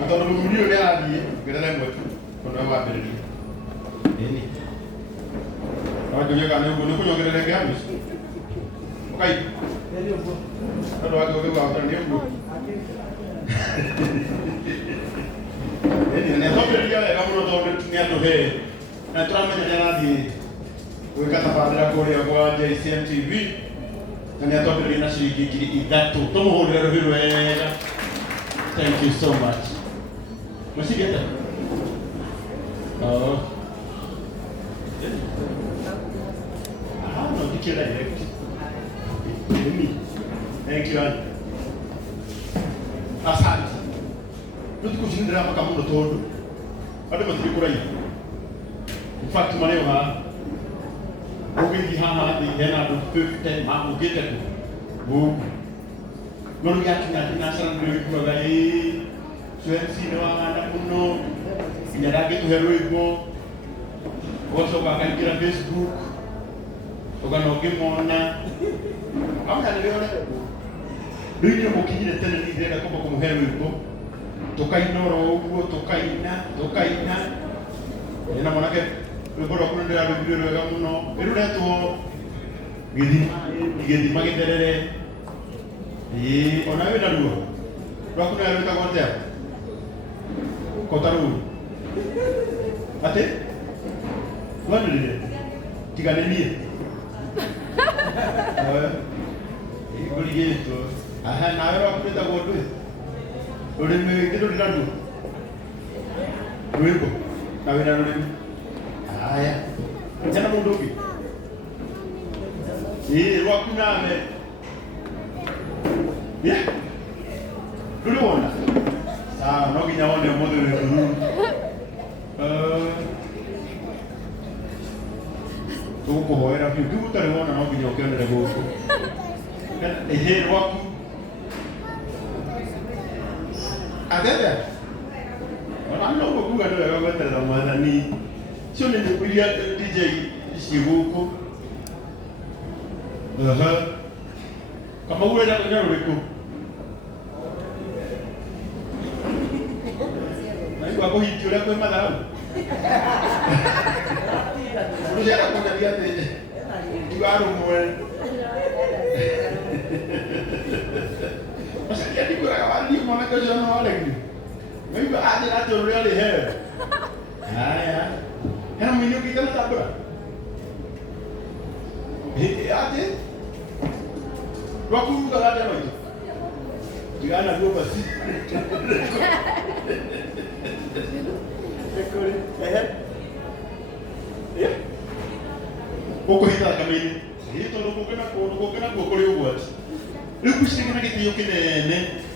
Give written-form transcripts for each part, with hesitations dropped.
Atau mumulio dia lagi, kita lagi buat, kalau awak beri ini. Awak juga kan, aku juga kita lagi habis. Okay. Kalau awak juga awak ni aku. Ini ni top dia, kamu top ni tu he. Nanti ramai jadi lagi. Kau kata pada Korea buat JCM TV. Nanti top dia nasi gigi itu. Tunggu dulu dulu. Thank you so much. Masih dia tak? Oh. No, dikit lagi. Ini. Thank you. Asante. Nuti kushindira apa kamu ndotodo. Ada masih kurai. In fact, maneo ha. Mungkin haha di hena do 15 mamu kita tu. Bu. Nonu yakin nasaran dulu kurai. Suensi doang anak kuno. Nyadaki tu hero ibu. Woso akan kira Facebook. Ogan wakimotho. Kamu ada dia orang. Dunia mungkin dia tanya ni dia nak kau hero ibu. Tokaina rogo, tokaina. Ena manake leboro kuno ndio alibiro ya muno. Eruda to gidi magiterere. Onawe na duo. Bakuna ya ruta kontea. Kotaru. Ate? Wanu dia. Tiga nini. Ikuli gitu. Aha, nawe waktu kita bodoh. Udah begitu dilanjut. Dulu, kawin dulu. Ya. Jangan mundur. Waktu nama. Ya. Dulu mana? Nogi nyawa dia modal dulu. Tuh kau boleh rapi. Dulu tadi mana nogi nyawa kena ada bosku. Kan waktu. Ada. Orang nak buat ada orang kata Ramadan ni. So ni dia DJ sibuku. Kamu boleh nak kerja begitu. Nanti aku hijau aku memang tahu. Lu jangan aku nak lihat ni. Juga rumah. Masa jadi kurang awal dia mana kerja awal lagi. Maybe ada really here. Ya. Yang menu kita nak apa? Ada. Waktu kita ada apa itu? Jika anak dua pasti. Ya. Pokok kita kami ini. Itu lo pokoknya buat. Lu kusi kena kita yoki ne.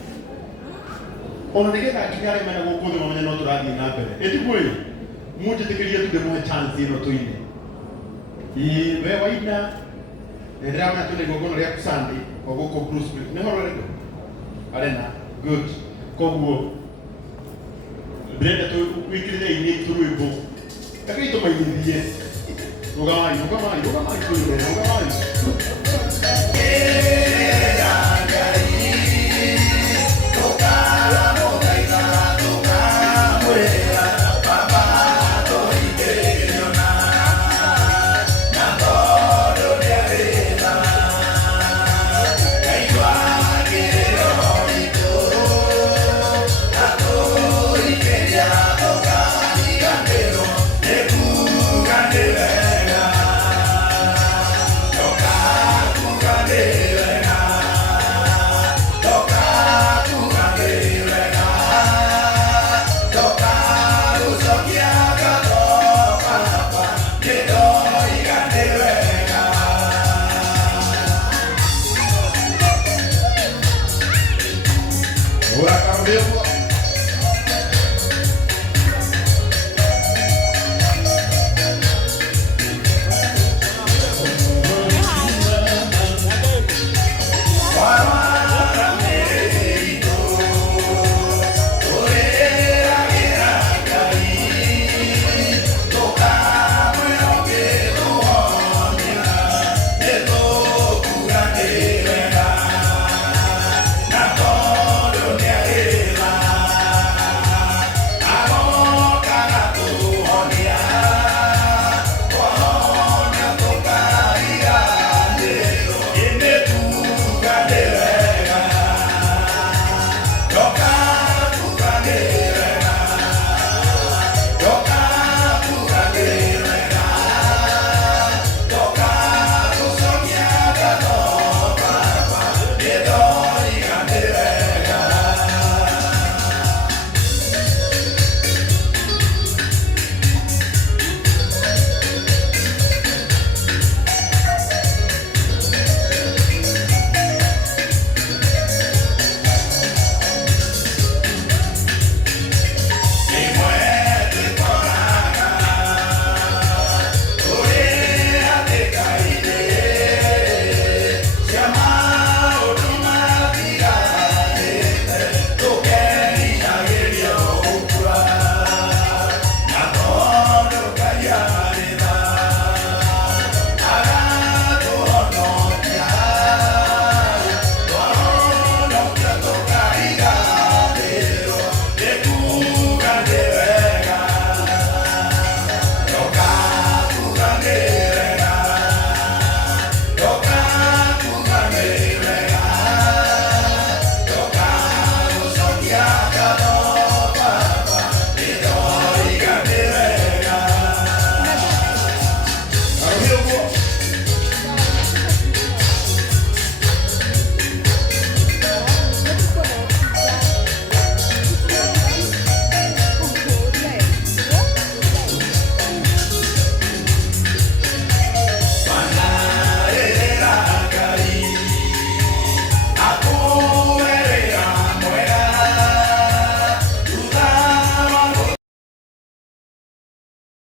Ono nige ka kigare mana go kodo mama no to radi na bere. Eti boy. Mucho te queria tu de mo chance no to ine. E we waina. Drama tu ne go kono ya kusandi, go ko Bruce Smith. Ne horo rego. Arena. Good. Ko go. Brenda to wikiri de ine turu ibo. Takei to mai ni die. Nugamai.